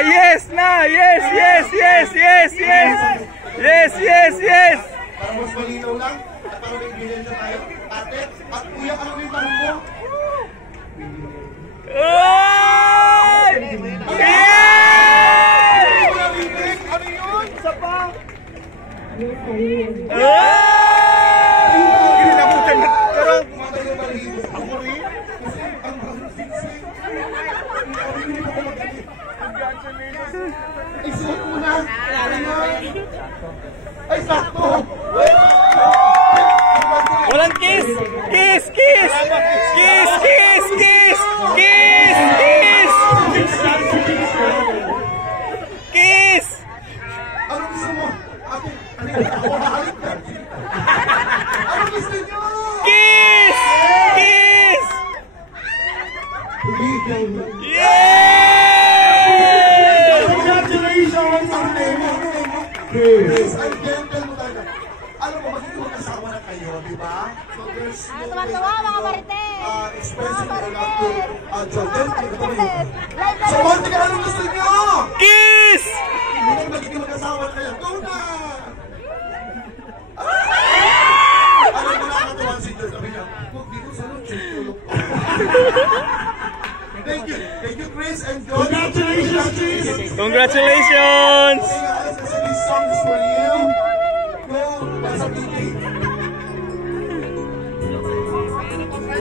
Yes na! Yes! Yes! Yes! Yes! Yes! Yes! Yes! Yes! Para mas malinaw lang, at para may ebidensya tayo, ate, at kuya, ano yung tanong mo? Oy! Yes! Ano yun? Isa pa? Ginabutan na. Pero, ako rin, kasi ang ay, suot mo na! Ay, sakto! walang kiss! Kiss! Kiss! Kiss! Kiss! Kiss! Kiss! Kiss! Kiss! Ano gusto mo? Ate, ako nahalik ka. Ano gusto nyo? Kiss! Kiss! Yes! Congratulations! Ang name mo? Chris, ang gentle mo talaga. Alam mo, magkakasawa na kayo, di ba? So there's no Tuwa-tuwa mga marites! expressing your love to Jordan. So, Monty, anong gusto nyo? Kiss! Hindi na magiging magkasawa na kayo. Go na! Alam mo, nakakatuwa si George. Sabi niya, huwag dito sa tulog. Thank you. Thank you, Chris and John. Congratulations, Chris! Congratulations! This song is for you. Go, nasa PK